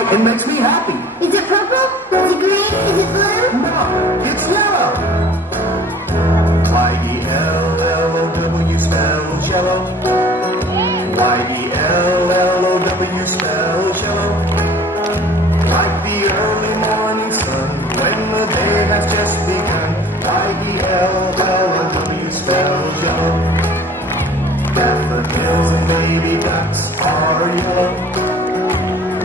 It makes me happy. Is it purple? Is it green? Is it blue? No, it's yellow. Y-E-L-L-O-W spells yellow. Y-E-L-L-O-W spells yellow. Like the early morning sun when the day has just begun. Y-E-L-L-O-W spells yellow. Daffodils and baby ducks are yellow.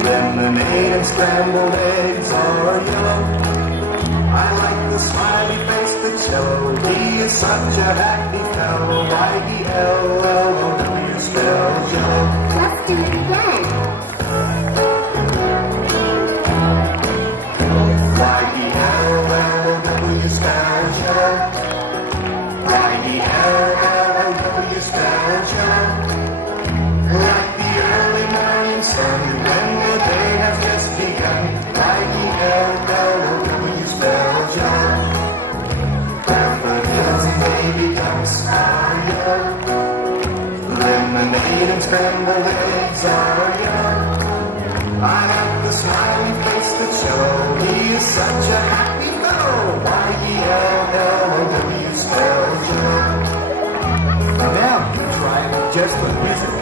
Lemonade and scrambled eggs are yellow. I like the smiley face that's yellow. He is such a happy fellow. Y-E-L-L-O-W spells yellow. Let's do it again. Y-E-L-L-O-W spells yellow. Y-E-L-L-O-W spells yellow. Like the early morning sun when the day has just begun. Y-E-L-L-O-W spells yellow. Daffodils and baby ducks are yellow. Lemonade and scrambled eggs are yellow. I like the smiley face that's yellow. He is such a happy fellow. Y-E-L-L-O-W spells yellow. Now, try just a music.